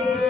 Amen.